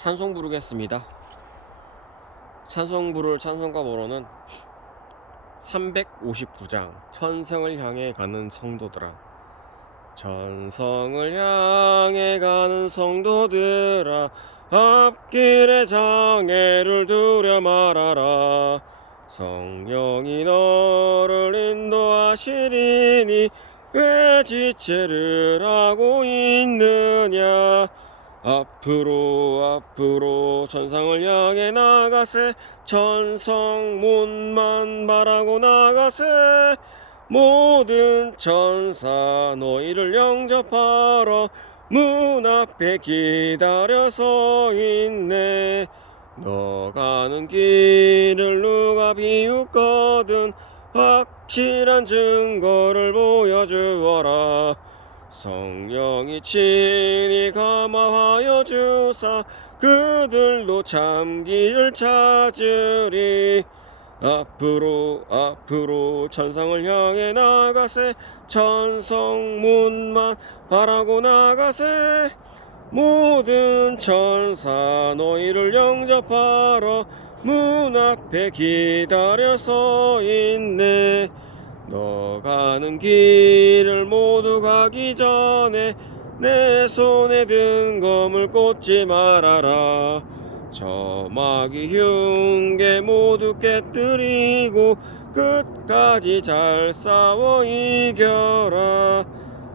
찬송 부르겠습니다. 찬송 부를 찬송가 번호는 359장. 천성을 향해 가는 성도들아 천성을 향해 가는 성도들아 앞길에 장애를 두려 말아라. 성령이 너를 인도하시리니 왜 지체를 하고 있느냐 앞으로 앞으로 천상을 향해 나가세. 천성문만 바라고 나가세. 모든 천사 너희를 영접하러 문 앞에 기다려 서 있네. 너 가는 길을 누가 비웃거든. 확실한 증거를 보여주어라 성령이 친히 감화하여 주사 그들도 참기를 찾으리. 앞으로 앞으로 천상을 향해 나가세. 천성문만 바라고 나가세. 모든 천사 너희를 영접하러 문 앞에 기다려 서 있네 너 가는 길을 모두 가기 전에 내 손에 든 검을 꽂지 말아라. 저마귀 흉계 모두 깨뜨리고 끝까지 잘 싸워 이겨라.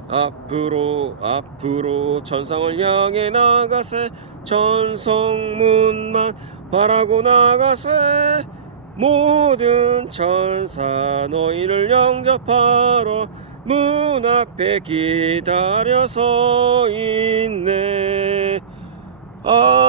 앞으로 앞으로 천상을 향해 나가세. 천성문만 바라고 나가세 모든 천사 너희를 영접하러 문 앞에 기다려 서 있네. 아